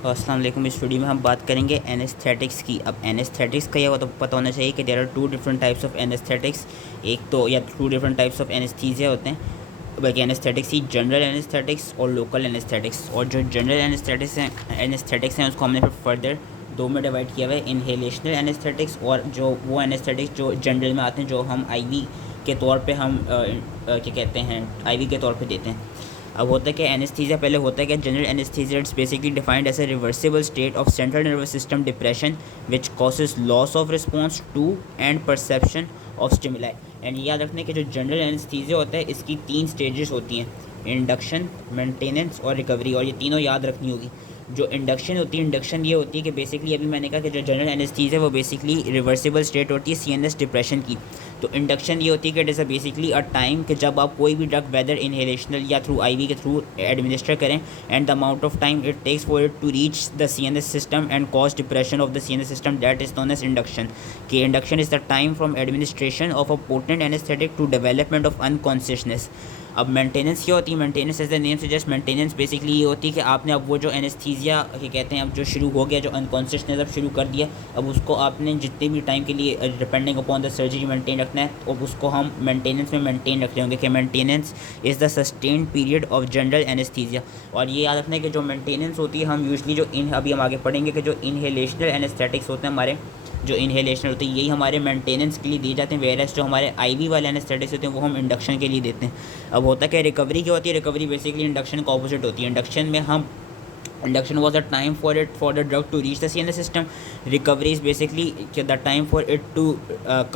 अस्सलाम वालेकुम। इस वीडियो में हम बात करेंगे एनेस्थेटिक्स की। अब एनेस्थेटिक्स का ये तो पता होना चाहिए कि there are two different types of anaesthetics. एक तो या two different types of anaesthesia होते हैं। बल्कि एनेस्थेटिक्स ही जनरल एनेस्थेटिक्स और लोकल एनेस्थेटिक्स। और जो जनरल एनेस्थेटिक्स हैं उसको हमने फिर फर्दर दो में डिवाइड किया हुआ है, इनहेलेशनल एनेस्थेटिक्स और जो वो एनेस्थेटिक्स जो जनरल में आते हैं, जो हम आईवी के तौर पे हम क्या कहते हैं, आईवी के तौर पे देते हैं। अब होता है कि एनेस्थीसिया पहले होता है कि general anaesthesia it's basically defined as a reversible state of central nervous system depression which causes loss of response to and perception of stimuli. And याद रखने के जो जनरल एनेस्थीसिया होता है इसकी 3 स्टेजेस होती हैं, इंडक्शन, मेंटेनेंस और रिकवरी। और ये तीनों याद रखनी होगी। जो इंडक्शन होती है, इंडक्शन ये होती है कि बेसिकली अभी मैंने कहा कि जो जनरल एनेस्थीसिया है वो बेसिकली रिवर्सिबल स्टेट होती है सीएनएस डिप्रेशन की। तो इंडक्शन ये होती है कि it is basically a time कि जब आप कोई भी ड्रग वेदर इनहेलेशनल या थ्रू आईवी के थ्रू एडमिनिस्टर करें and the amount of time it takes for it to reach the CNS system and cause depression of the CNS system, that is known as induction. कि induction is the time from administration of a potent anaesthetic to development of unconsciousness. अब maintenance क्या होती है? Maintenance as the name suggest, maintenance basically ये होती है कि आपने अब वो जो एनेस्थीसिया क्या कहते हैं अब जो शुरू हो गया, जो अनकॉन्शियसनेस अब शुरू कर दिया, अब उसको आपने जितने भी टाइम के लिए depending upon the surgery maintain रखना है, तो उसको हम मेंटेनेंस में मेंटेन रख रहे होंगे कि maintenance is the sustained period of general anaesthesia. और ये याद रखना है कि जो मेंटेनेंस होती है हम यूजली जो अभी हम आगे पढ़ेंगे कि जो इनहेलेशनल एनेस्थेटिक्स होते हैं हमारे, जो इनहेलेशन होती है यही हमारे मेंटेनेंस के लिए दिए जाते हैं, वेरस जो हमारे आईवी वाले एनेस्थेटिक्स होते हैं वो हम इंडक्शन के लिए देते हैं। अब होता है कि रिकवरी क्या होती है? रिकवरी बेसिकली इंडक्शन का ऑपोजिट होती है। इंडक्शन में हम induction was the time for the drug to reach the CNS system. Recovery is basically the time for it to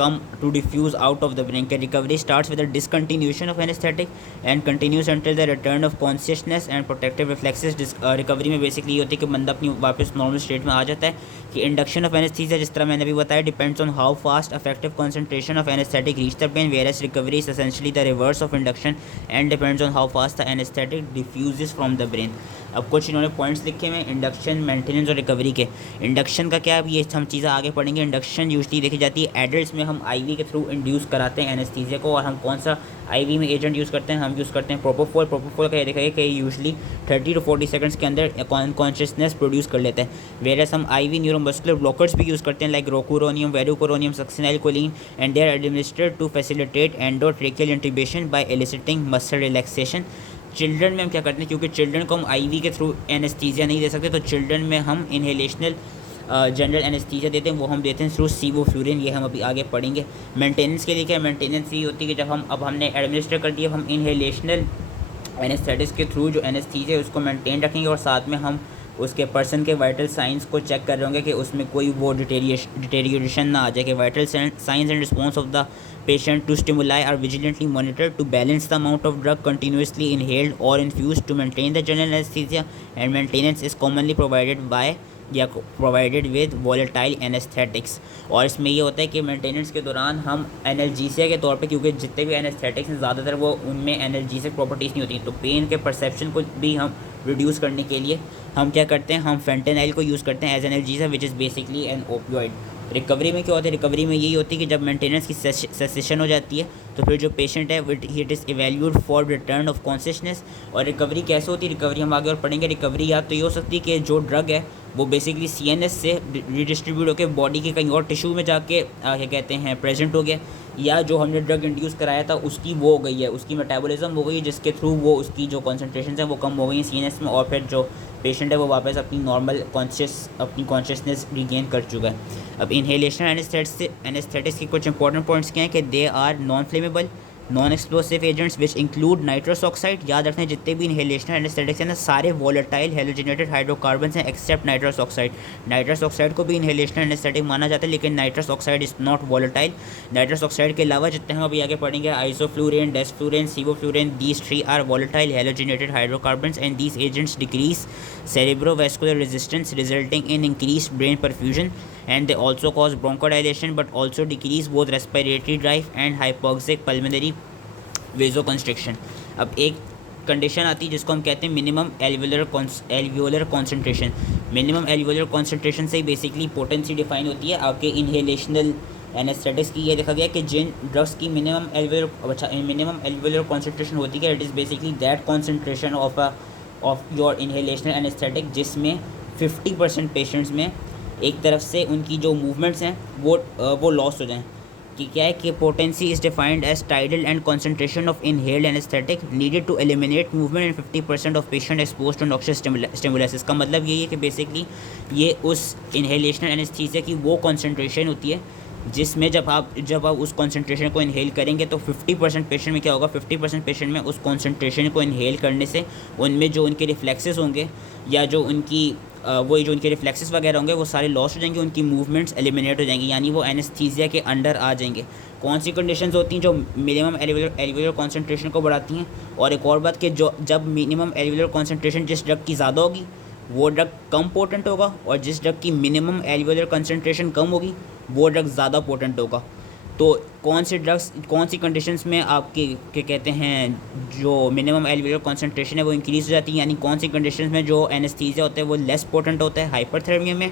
come to diffuse out of the brain. Recovery starts with the discontinuation of anesthetic and continues until the return of consciousness and protective reflexes. Recovery में basically ये होती है कि बंदा अपनी वापस normal state में आ जाता है। कि इंडक्शन ऑफ एनेस्थीसिया जिस तरह मैंने अभी बताया depends on how fast effective concentration of anaesthetic reach the brain, whereas recovery is essentially the reverse of induction and depends on how fast the anaesthetic diffuses from the brain. अब कुछ इन्होंने points लिखे हुए हैं induction, maintenance और recovery के। Induction का क्या है, ये हम चीज़ें आगे पढ़ेंगे। इंडक्शन यूजली देखी जाती है एडल्ट्स में, हम आईवी के थ्रू इंड्यूस कराते हैं एनेस्थीसिया को। और हम कौन सा आईवी में एजेंट यूज़ करते हैं? हम यूज़ करते हैं प्रोपोफोल। प्रोपोफोल का ये देखा गया कि यूजली 30 to 40 सेकंड्स के अंदर कॉन्शियसनेस प्रोड्यूस कर लेते हैं। वेरस हम आईवी न्यूरोमस्कुलर ब्लॉकर्स भी यूज़ करते हैं like rocuronium, vecuronium, succinylcholine and they are administered to facilitate endotracheal intubation by eliciting muscle relaxation. Children में हम क्या करते हैं, क्योंकि चिल्ड्रन को हम आईवी के थ्रू एनेस्थीसिया नहीं दे सकते, तो चिल्ड्रन में हम इनहेलेशनल जनरल एनेस्थीसिया देते हैं, वो हम देते हैं थ्रू सीवोफ्लूरिन। ये हम अभी आगे पढ़ेंगे। मेंटेनेंस के लिए क्या, मेंटेनेंस ये होती है कि जब हम अब हमने एडमिनिस्टर कर दिया, हम इनहेलेशनल एनेस्थेटिक्स के थ्रू जो एनेस्थीसिया है उसको मेंटेन रखेंगे और साथ में हम उसके पर्सन के वाइटल साइंस को चेक कर रहे होंगे कि उसमें कोई वो डिटेरियोरेशन ना आ जाए। कि vital science and response of the patient to stimuli are vigilantly monitored to balance the amount of drug continuously inhaled or infused to maintain the general anesthesia, and maintenance is commonly provided by या provided with volatile anaesthetics. और इसमें ये होता है कि maintenance के दौरान हम एनाल्जेसिया के तौर पे, क्योंकि जितने भी एनेस्थेटिक्स हैं ज़्यादातर वो उनमें एनाल्जेसिक प्रॉपर्टीज़ नहीं होती, तो पेन के परसेप्शन को भी हम रिड्यूस करने के लिए हम क्या करते हैं, हम फेंटेनाइल को यूज़ करते हैं as analgesia which is basically an opioid. Recovery में क्या होता है? रिकवरी में यही होती है कि जब मेंटेनेंस की सेसेशन हो जाती है तो फिर जो पेशेंट है it is evaluated for return of consciousness. और रिकवरी कैसे होती है? रिकवरी हम आगे और पढ़ेंगे। रिकवरी या तो ये हो सकती है कि जो ड्रग है वो बेसिकली सीएनएस से रिडिस्ट्रीब्यूट होकर बॉडी के कहीं और टिश्यू में जाके क्या कहते हैं प्रेजेंट हो गया, या जो हमने ड्रग इंड्यूस कराया था उसकी वो हो गई है, उसकी मेटाबॉलिज्म हो गई है, जिसके थ्रू वो उसकी जो कॉन्सेंट्रेशन है वो कम हो गई है सीएनएस में, और फिर जो पेशेंट है वो वापस अपनी नॉर्मल अपनी कॉन्शियसनेस रिगेन कर चुका है। अब इनहेलेशन एनेस्थेटिक्स के कुछ इंपॉर्टेंट पॉइंट्स क्या हैं कि they are non flammable, non explosive agents which include nitrous oxide. याद रखना जितने भी इनहेलेशनल एनेस्थेटिक्स हैं ना सारे वॉलेटाइल हेलोजिनेटेड हाइड्रोकार्बन हैं except nitrous oxide. Nitrous oxide को भी इनहेलेशनल एनेस्थेटिक माना जाता है, लेकिन nitrous oxide is not volatile. Nitrous oxide के अलावा जितने हम अभी आगे पढ़ेंगे, isoflurane, desflurane, sevoflurane, these 3 are volatile halogenated hydrocarbon and these agents decrease cerebrovascular resistance resulting in increased brain perfusion, and they also cause bronchodilation but also decrease both respiratory drive and hypoxic pulmonary vasoconstriction। अब एक condition आती है जिसको हम कहते हैं minimum alveolar concentration. Minimum alveolar concentration से ही basically potency define होती है आपके इनहेलेशनल एनेस्थेटिक्स की। ये देखा गया कि जिन ड्रग्स की मिनिमम एल्वियोलर कॉन्सेंट्रेशन होती है, it is basically that concentration of your inhalational anaesthetic जिसमें 50% पेशेंट्स में एक तरफ से उनकी जो मूवमेंट्स हैं वो लॉस हो जाएं। कि क्या है कि potency is defined as tidal end concentration of inhaled anaesthetic needed to eliminate movement in 50% of patient expose to noxious stimulus. का मतलब यही है कि बेसिकली ये उस इनहेलेशनल एनेस्थीसिया की वो कॉन्सेंट्रेशन होती है जिसमें जब आप उस कॉन्सेंट्रेशन को इनहेल करेंगे तो 50% पेशेंट में क्या होगा, 50% पेशेंट में उस कॉन्सेंट्रेशन को इनहेल करने से उनमें जो उनके रिफ्लेक्सेस होंगे या जो उनकी वही जो उनके रिफ्लेक्सेस वगैरह होंगे वो सारे लॉस हो जाएंगे, उनकी मूवमेंट्स एलिमिनेट हो जाएंगी, यानी वो एनेस्थीसिया के अंडर आ जाएंगे। कौन सी कंडीशंस होती हैं जो मिनिमम एल्वियोलर कॉन्सेंट्रेशन को बढ़ाती हैं? और एक और बात कि जो जब मिनिमम एल्वियोलर कॉन्सेंट्रेशन जिस ड्रग की ज़्यादा होगी वो ड्रग कम पोटेंट होगा, और जिस ड्रग की मिनिमम एल्वियोलर कॉन्सेंट्रेशन कम होगी वो ड्रग ज़्यादा पोटेंट होगा। तो कौन सी कंडीशंस में आपके क्या कहते हैं जो मिनिमम एल्वियोलर कॉन्सेंट्रेशन है वो इंक्रीज़ हो जाती है, यानी कौन सी कंडीशंस में जो एनेस्थीसिया होता है वो लेस पोटेंट होता है? हाइपरथर्मिया में,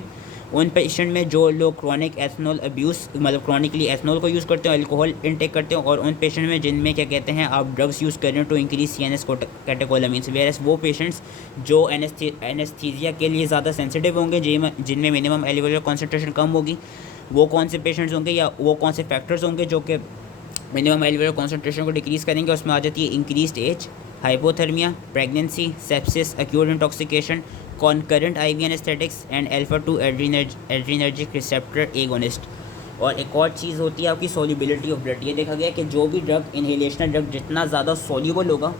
उन पेशेंट में जो लोग क्रॉनिक एथनॉल अब्यूज़ मतलब क्रॉनिकली एथनॉल को यूज़ करते हो, अल्कोहल इनटेक करते हो, और उन पेशेंट में जिनमें क्या कहते हैं आप ड्रग्स यूज़ कर रहे हो to increase CNS catecholamines. Virus वो पेशेंट्स जो एनेस्थीसिया के लिए ज़्यादा सेंसिटिव होंगे, जिनमें मिनिमम एल्वियोलर कॉन्सेंट्रेशन कम होगी, वो कौन से पेशेंट्स होंगे या वो कौन से फैक्टर्स होंगे जो कि मिनिमम एल्वियोलर कॉन्सेंट्रेशन को डिक्रीज़ करेंगे? उसमें आ जाती है increased age, hypothermia, pregnancy, sepsis, acute intoxication, concurrent IV anaesthetics and alpha two adrenergic receptor agonist. और एक और चीज़ होती है आपकी सोल्यूबिलिटी ऑफ ब्लड। ये देखा गया कि जो भी ड्रग इनहेलेशनल ड्रग जितना ज़्यादा सोल्यूबल होगा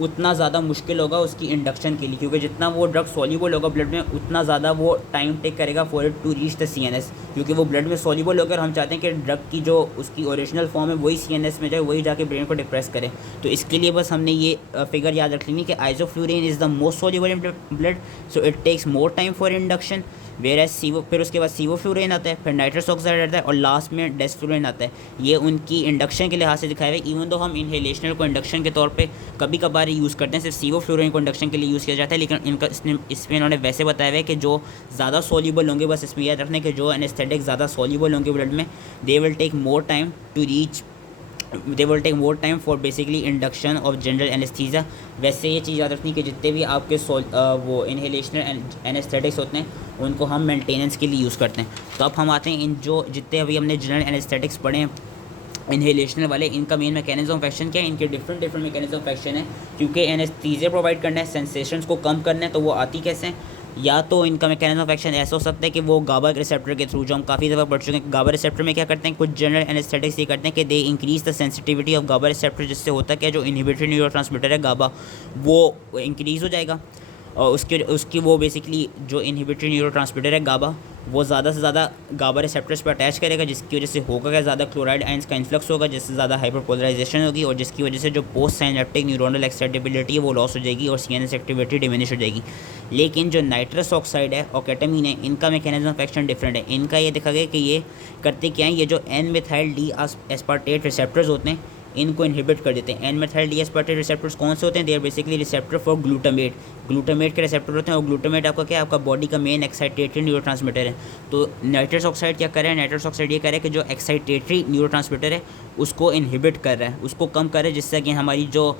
उतना ज़्यादा मुश्किल होगा उसकी इंडक्शन के लिए, क्योंकि जितना वो ड्रग सोल्यूबल होगा ब्लड में उतना ज़्यादा वो टाइम टेक करेगा for it to reach the CNS, क्योंकि वो ब्लड में सोल्यूबल होकर हम चाहते हैं कि ड्रग की जो उसकी ओरिजिनल फॉर्म है वही CNS में जाए, वही जाके ब्रेन को डिप्रेस करे। तो इसके लिए बस हमने ये फिगर याद रख लेनी कि isoflurane is the most soluble in blood, so it takes more time for induction. Where फिर उसके बाद सीवोफ्लूरिन आता है, फिर नाइट्रस ऑक्साइड आता है, और लास्ट में डेस्फ्लूरिन आता है। ये उनकी इंडक्शन के लिहाज से दिखाया हुआ है। इवन तो हम इनहेलेशनल को इंडक्शन के तौर पे कभी कभार यूज़ करते हैं, सिर्फ सीवोफ्लूरिन को इंडक्शन के लिए यूज़ किया जाता है, लेकिन इसमें इन्होंने वैसे बताया हुआ है कि जो ज़्यादा सोल्यूबल होंगे, बस इसमें याद रखने के जो एनेस्थेटिक ज़्यादा सोल्यूबल होंगे ब्लड में, they will take more time for basically induction of general anaesthesia. वैसे ये चीज़ याद रखनी कि जितने भी आपके वो इनहेलेशनल एनेस्थेटिक्स होते हैं उनको हम मेंटेनेंस के लिए यूज़ करते हैं। तो अब हम आते हैं इन जो जितने अभी हमने जनरल एनेस्थेटिक्स पढ़े हैं इनहेलेशनल वाले, इनका मेन मैकेनिज्म ऑफ एक्शन क्या है? इनके डिफरेंट मैकेनिज्म ऑफ एक्शन है, क्योंकि एनेस्थीसिया प्रोवाइड करना है, सेंसेशंस को कम करना है, तो वो आती कैसे हैं? या तो इनका मैकेनिज्म ऑफ एक्शन ऐसा हो सकता है कि वो गाबा रिसेप्टर के थ्रू, जो हम काफ़ी दफ़ा पढ़ चुके हैं। गाबा रिसेप्टर में क्या करते हैं कुछ जनरल एनेस्थेटिक्स ये करते हैं कि they increase the sensitivity of GABA receptor, जिससे होता क्या जो इनहिबिटरी न्यूरोट्रांसमीटर है गाबा वो इंक्रीज़ हो जाएगा, और उसकी वो बेसिकली जो इनहिबिटरी न्यूरोट्रांसमीटर है गाबा वो ज़्यादा से ज़्यादा गाबा रिसेप्टर्स पर अटैच करेगा, जिसकी वजह से होगा क्या ज़्यादा क्लोराइड आयंस का इन्फ्लक्स होगा, जिससे ज़्यादा हाइपरपोलराइजेशन होगी, और जिसकी वजह से जो पोस्ट साइनेप्टिक न्यूरोनल एक्साइटेबिलिटी है वो लॉस हो जाएगी और CNS एक्टिविटी डिमिनिश हो जाएगी। लेकिन जो नाइट्रस ऑक्साइड है और केटामीन है, इनका मैकेनिज्म ऑफ एक्शन डिफरेंट है। इनका ये देखा गया कि ये करते क्या हैं, ये जो N-methyl D-aspartate रिसेप्टर्स होते हैं इनको इनहिबिट कर देते हैं। N-methyl D-aspartate रिसेप्टर्स कौन से होते हैं? They are basically receptor for glutamate के रिसेप्टर होते हैं, और ग्लूटामेट आपका क्या है? आपका बॉडी का मेन एक्साइटेटरी न्यूरोट्रांसमीटर है। तो नाइट्रस ऑक्साइड क्या कर रहा है? नाइट्रस ऑक्साइड ये कर रहा है कि जो एक्साइटेटरी न्यूरोट्रांसमीटर है उसको इनहिबिट कर रहा है, उसको कम कर रहा है, जिससे कि हमारी जो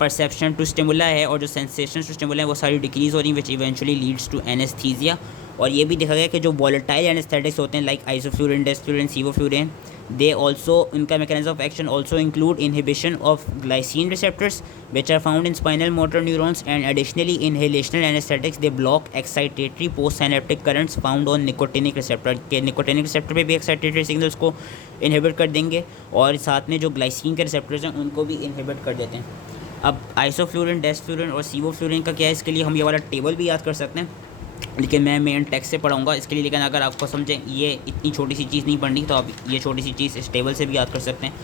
परसेप्शन टू स्टिमुला है और जो सेंसेशन टू स्टिमुला है वो सारी डिक्रीज़ हो रही हैं, which eventually leads to anaesthesia. और ये भी देखा गया कि जो वॉलेटाइल एनेस्थेटिक्स होते हैं like isoflurane, desflurane, sevoflurane, they also उनका mechanism of action also include inhibition of glycine receptors which are found in spinal motor neurons, and additionally inhalational anaesthetics they block excitatory post synaptic currents found on nicotinic receptor के। Nicotinic receptor पे भी excitatory signals को inhibit कर देंगे, और साथ में जो ग्लाइसिन के रिसेप्टर्स हैं उनको भी इनहिबिट कर देते हैं। अब आइसोफ्लूरिन, डेस्फ्लूरिन और सीवोफ्लूरिन का क्या है? इसके लिए हम ये वाला टेबल भी याद कर सकते हैं, लेकिन मैं मेन टेक्स्ट से पढ़ाऊँगा इसके लिए। लेकिन अगर आपको समझें ये इतनी छोटी सी चीज़ नहीं पढ़नी, तो आप ये छोटी सी चीज़ इस टेबल से भी याद कर सकते हैं।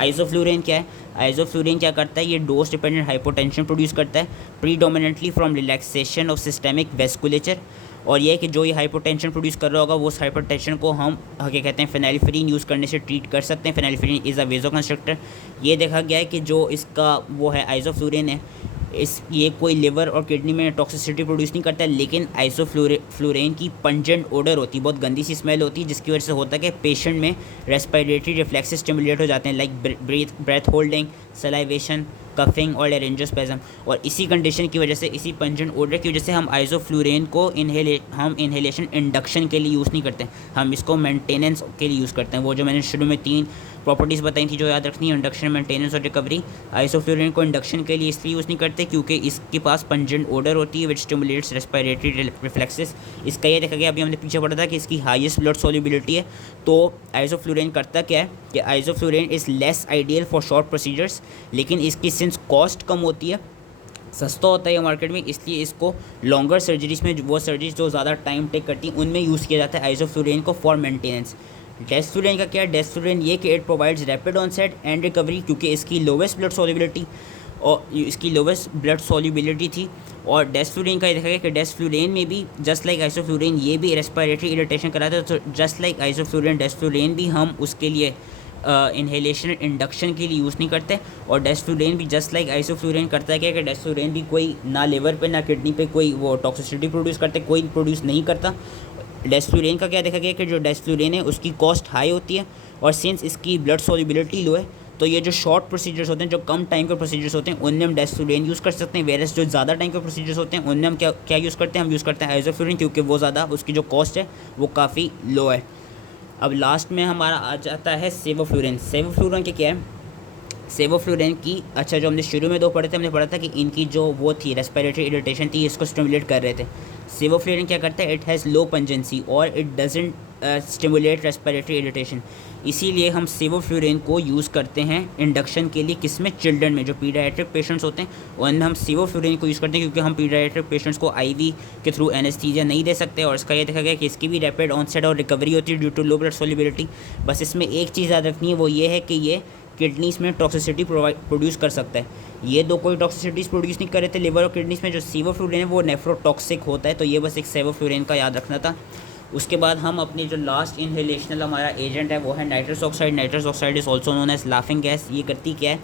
आइसोफ्लूरिन क्या है? आइसोफ्लूरिन क्या करता है? ये डोज डिपेंडेंट हाइपोटेंशन प्रोड्यूस करता है, predominantly from relaxation of systemic vasculature. और ये है कि जो ये हाइपोटेंशन प्रोड्यूस कर रहा होगा वो उस हाइपोटेंशन को हम क्या कहते हैं फेनाइलफ्रीन यूज़ करने से ट्रीट कर सकते हैं। फेनाइलफ्रीन इज़ अ वेजोकंस्ट्रक्टर। ये देखा गया है कि जो इसका वो है आइसोफ्लूरिन है, ये कोई लिवर और किडनी में टॉक्सिसिटी प्रोड्यूस नहीं करता है, लेकिन आइसोफ्लूरिन की पंजेंट ओडर होती है, बहुत गंदी सी स्मेल होती है, जिसकी वजह से होता है कि पेशेंट में रेस्पिरेटरी रिफ्लेक्सेस स्टिमुलेट हो जाते हैं, like breath holding, salivation, coughing और लेरेंजोस्पेज़म। और इसी कंडीशन की वजह से, इसी पंजेंट ओडर की वजह से हम आइसोफ्लुरेन को इन्हेलेशन इंडक्शन के लिए यूज़ नहीं करते, हम इसको मेंटेनेंस के लिए यूज़ करते हैं। वो जो मैंने शुरू में 3 प्रॉपर्टीज़ बताई थी जो याद रखनी है, इंडक्शन, मेंटेनेंस और रिकवरी। आइसोफ्लुरेन को इंडक्शन के लिए इसलिए यूज़ नहीं करते क्योंकि इसके पास पंजेंट ओडर होती है विच स्टिमुलेट्स रेस्पिरेटरी रिफ्लेक्सेस। इसका ये देखा गया, अभी हमने पीछे पढ़ा था कि इसकी हाईएस्ट ब्लड सोल्युबिलिटी है। तो आइसोफ्लुरेन करता क्या है कि isoflurane is less ideal for short procedures, लेकिन इसकी सिंस कॉस्ट कम होती है, सस्ता होता है मार्केट में, इसलिए इसको लॉन्गर सर्जरीज में, वो सर्जरीज जो ज़्यादा टाइम टेक करती हैं, उनमें यूज़ किया जाता है आइसोफ्लुरेन को फॉर मेंटेनेंस। डेस्फ्लुरेन का क्या है? डेस्फ्लुरेन ये कि it provides rapid onset and recovery, क्योंकि इसकी लोवेस्ट ब्लड सोल्युबिलिटी थी। और डेस्फ्लुरेन का ये देखा गया कि डेस्फ्लुरेन में भी जस्ट लाइक आइसोफ्लुरेन ये भी रेस्पिरेटरी इरिटेशन कराता है। तो जस्ट लाइक आइसोफ्लुरेन, डेस्फ्लुरेन भी हम उसके लिए इन्हेलेशन इंडक्शन के लिए यूज़ नहीं करते। और डेस्फ्लुरेन भी जस्ट लाइक आइसोफ्लुरेन करता है क्या कि डेस्फ्लुरेन भी कोई ना लिवर पे ना किडनी पे कोई वो टॉक्सिसिटी प्रोड्यूस करते, कोई प्रोड्यूस नहीं करता। डेस्फ्लुरेन का क्या देखा गया कि जो डेस्फ्लुरेन है उसकी कॉस्ट हाई होती है, और सिंस इसकी ब्लड सोल्युबिलिटी लो है, तो ये जो शॉर्ट प्रोसीजर्स होते हैं, जो कम टाइम के प्रोसीजर्स होते हैं, उनमें हम डेस्फ्लुरेन यूज़ कर सकते हैं। वेरस जो ज़्यादा टाइम के प्रोसीजर्स होते हैं उनमें हम क्या यूज़ करते हैं? हम यूज़ करते हैं आइसोफ्लुरेन, क्योंकि वो ज़्यादा, उसकी जो कॉस्ट है वो काफ़ी लो है। अब लास्ट में हमारा आ जाता है सेवोफ्लुरेन। सेवोफ्लुरेन की क्या है? सेवोफ्लुरेन की, अच्छा, जो हमने शुरू में 2 पढ़े थे, हमने पढ़ा था कि इनकी जो वो थी रेस्पिरेटरी इरिटेशन थी, इसको स्टिमुलेट कर रहे थे। सेवोफ्लुरेन क्या करता है? इट हैज़ लो पंजेंसी और it doesn't stimulate respiratory irritation. इसीलिए हम सेवोफ्लुरेन को यूज़ करते हैं इंडक्शन के लिए, किस में? चिल्ड्रन में, जो पीडियाट्रिक पेशेंट्स होते हैं उनमें हम सेवोफ्लुरेन को यूज़ करते हैं, क्योंकि हम पीडियाट्रिक पेशेंट्स को आईवी के थ्रू एनेस्थीसिया नहीं दे सकते। और इसका ये देखा गया कि इसकी भी रैपिड ऑनसेट और रिकवरी होती है due to low blood solubility. बस इसमें एक चीज़ याद रखनी है, वो ये है कि ये किडनीज़ में टॉक्सिसिटी प्रोड्यूस कर सकता है। ये दो कोई टॉक्सिसिटीज़ प्रोड्यूस नहीं कर रहे थे लिवर और किडनीज़ में। जो सेवोफ्लुरेन है वो नेफ्रोटॉक्सिक होता है, तो ये बस एक सेवोफ्लुरेन का याद रखना था। उसके बाद हम अपनी जो लास्ट इनहेलेशनल हमारा एजेंट है वो है nitrous oxide. Nitrous oxide is also known as laughing gas. ये करती क्या है?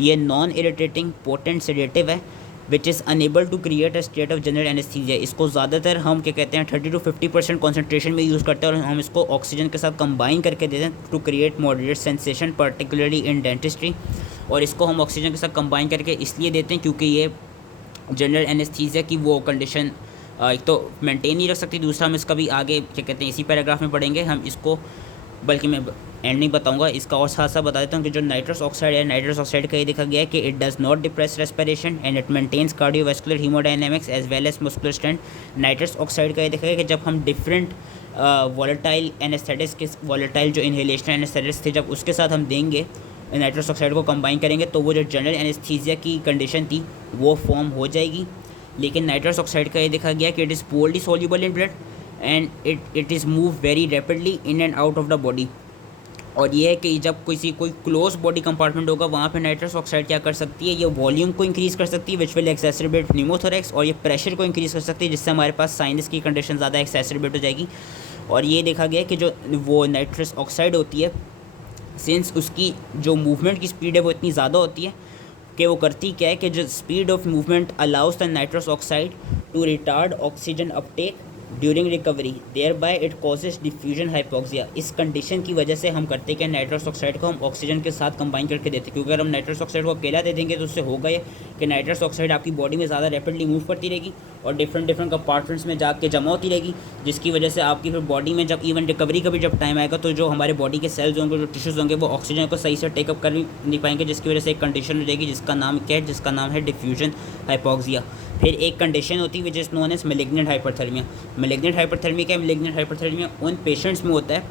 ये नॉन इरिटेटिंग पोटेंट सेडेटिव है which is unable to create a state of general anaesthesia. इसको ज़्यादातर हम क्या कहते हैं 30 to 50% कॉन्सेंट्रेशन में यूज़ करते हैं, और हम इसको ऑक्सीजन के साथ कंबाइन करके देते हैं to create moderate sensation, particularly in dentistry. और इसको हम ऑक्सीजन के साथ कंबाइन करके इसलिए देते हैं क्योंकि ये जनरल एनेस्थीसिया की वो कंडीशन एक तो मेंटेन नहीं रख सकती, दूसरा हम इसका भी आगे क्या कहते हैं इसी पैराग्राफ में पढ़ेंगे हम इसको, बल्कि मैं एंड नहीं बताऊंगा इसका, और साथ साथ बता देता हूँ कि जो नाइट्रस ऑक्साइड है, नाइट्रस ऑक्साइड का ये देखा गया है कि it does not depress respiration and it maintains cardiovascular haemodynamics as well as muscular strength. Nitrous oxide का ये देखा गया कि जब हम डिफरेंट वॉलेटाइल एनेस्थेटिक्स के, वॉलेटाइल जो इनहेलेशनल एनेस्थेटिक्स थे, जब उसके साथ हम देंगे नाइट्रस ऑक्साइड को कंबाइन करेंगे, तो वो जो जनरल एनेस्थीसिया की कंडीशन थी वो फॉर्म हो जाएगी। लेकिन नाइट्रस ऑक्साइड का ये देखा गया कि it is poorly soluble in blood and it is move very rapidly in and out of the body. और ये है कि जब कोई क्लोज बॉडी कंपार्टमेंट होगा वहाँ पे नाइट्रस ऑक्साइड क्या कर सकती है? ये वॉल्यूम को इंक्रीज़ कर सकती है विच विल एक्सेसरबेट न्यूमोथोरैक्स, और ये प्रेशर को इंक्रीज़ कर सकती है जिससे हमारे पास साइनस की कंडीशन ज़्यादा एक्सेसरबेट हो जाएगी। और ये देखा गया कि जो वो नाइट्रस ऑक्साइड होती है, सिंस उसकी जो मूवमेंट की स्पीड है वो इतनी ज़्यादा होती है कि वो करती क्या है कि जो speed of movement allows the nitrous oxide to retard oxygen uptake during recovery, thereby it causes diffusion hypoxia. इस कंडीशन की वजह से हम करते क्या, नाइट्रस ऑक्साइड को हम ऑक्सीजन के साथ कंबाइन करके देते हैं, क्योंकि अगर हम नाइट्रस ऑक्साइड को अकेला दे देंगे तो उससे होगा ये कि नाइट्रस ऑक्साइड आपकी बॉडी में ज़्यादा रैपिडली मूव करती रहेगी और डिफरेंट कंपार्टमेंट्स में जाके जमा होती रहेगी, जिसकी वजह से आपकी फिर बॉडी में जब इवन रिकवरी का भी जब टाइम आएगा तो जो हमारे बॉडी के सेल्स होंगे, जो टिश्यूज़ होंगे, वो ऑक्सीजन को सही से टेकअप कर नहीं पाएंगे, जिसकी वजह से एक कंडीशन हो जाएगी जिसका नाम क्या है, जिसका नाम है डिफ्यूजन हाइपोक्सिया। फिर एक कंडीशन होती है which is known as malignant hyperthermia. Malignant hyperthermia क्या है? मैलिग्नेंट हाइपरथर्मिया उन पेशेंट्स में होता है,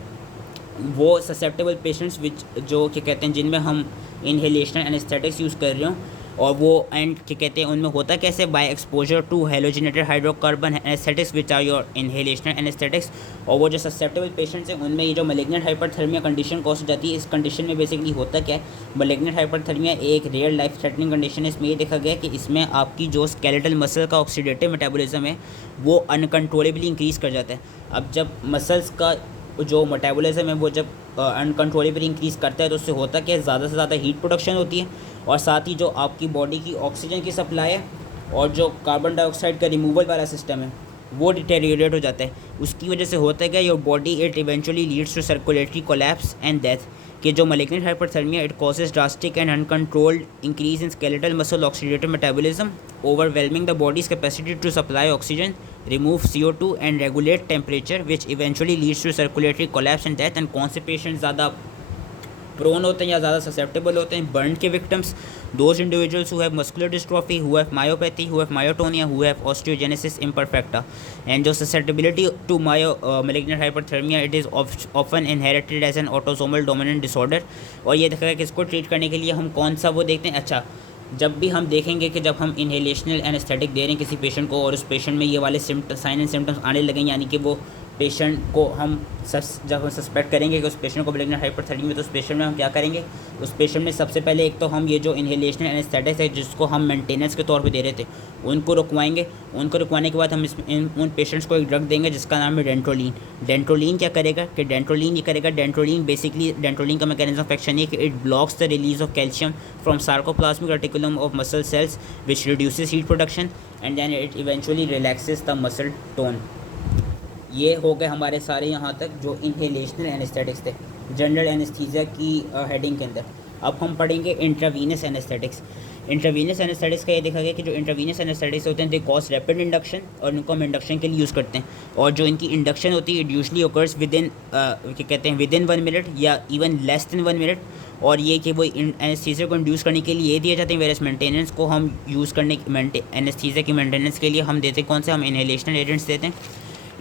वो ससेप्टेबल पेशेंट्स जो क्या कहते हैं जिनमें हम इनहेलेशनल एनेस्थेटिक्स यूज़ कर रहे हो, और वो एंड क्या कहते हैं उनमें होता कैसे, by exposure to halogenated hydrocarbon anaesthetics which are your inhalational anaesthetics. और वो जो ससेप्टेबल पेशेंट्स हैं उनमें ये जो मैलिग्नेंट हाइपरथर्मिया कंडीशन कॉज हो जाती है। इस कंडीशन में बेसिकली होता क्या है, मैलिग्नेंट हाइपरथर्मिया एक रियल लाइफ थ्रेटनिंग कंडीशन है। इसमें ये देखा गया कि इसमें आपकी जो स्केलेटल मसल का ऑक्सीडेटिव मेटाबॉलिज्म है वो अनकंट्रोलेबली इंक्रीज़ कर जाता है। अब जब मसल्स का जो मेटाबॉलिज्म है वो जब अनकंट्रोलेबली इंक्रीज़ करता है तो उससे होता क्या है, ज़्यादा से ज़्यादा हीट प्रोडक्शन होती है, और साथ ही जो आपकी बॉडी की ऑक्सीजन की सप्लाई है और जो कार्बन डाइऑक्साइड का रिमूवल वाला सिस्टम है वो डिटेरियोरेट हो जाता है। उसकी वजह से होता है क्या, your body it eventually leads to circulatory collapse and death. कि जो malignant hyperthermia it causes drastic and uncontrolled increase in skeletal muscle oxidative metabolism, overwhelming the body's capacity to supply oxygen, remove CO2 and regulate temperature, which eventually leads to circulatory collapse and death. And constipation ज़्यादा prone होते हैं या ज़्यादा susceptible होते हैं burn के victims, those individuals who have muscular dystrophy, who have myopathy, who have myotonia, who have osteogenesis imperfecta. And जो susceptibility to malignant hyperthermia it is often inherited as an autosomal dominant disorder. और ये देखा है कि इसको treat करने के लिए हम कौन सा वो देखते हैं। अच्छा, जब भी हम देखेंगे कि जब हम इनहेलेशनल एनेस्थेटिक दे रहे हैं किसी पेशेंट को और उस पेशेंट में ये वाले साइन एंड सिम्टम्स आने लगें, यानी कि वो पेशेंट को हम जब हम सस्पेक्ट करेंगे कि उस पेशेंट को मैलिग्नेंट हाइपरथर्मिया में, तो उस पेशेंट में हम क्या करेंगे, उस पेशेंट में सबसे पहले एक तो हम ये जो इनहेलेशनल एनेस्थेटिक्स है जिसको हम मेंटेनेंस के तौर पे दे रहे थे उनको रुकवाएंगे। उनको रुकवाने के बाद हम उन पेशेंट्स को एक ड्रग देंगे जिसका नाम है डेंट्रोलिन। डेंट्रोलिन क्या करेगा कि डेंट्रोलिन बेसिकली डेंट्रोलिन का मैकेनिज्म ऑफ एक्शन है कि it blocks the release of calcium from sarcoplasmic reticulum of muscle cells which reduces heat production and then it eventually relaxes the muscle tone. ये हो गए हमारे सारे यहाँ तक जो इनहेलेशनल एनेस्थेटिक्स थे जनरल एनेस्थीसिया की हेडिंग के अंदर। अब हम पढ़ेंगे इंट्रावीनस एनेस्थेटिक्स। इंट्रावीनस एनेस्थेटिक्स का ये देखा गया कि जो इंट्रावीनस एनेस्थेटिक्स होते हैं दे कॉज रैपिड इंडक्शन और उनको हम इंडक्शन के लिए यूज़ करते हैं। और जो इनकी इंडक्शन होती है इट यूजली ओकर्स विदिन क्या कहते हैं विदिन 1 मिनट या इवन लेस देन 1 मिनट। और ये कि वो एनेस्थीसिया को इंड्यूस करने के लिए ये दिए जाते हैं। वेरस मेंटेनेंस को हम यूज़ करने एनेस्थीसिया की मेंटेनेंस के लिए हम देते हैं कौन से, हम इनहेलेशनल एजेंट्स देते हैं।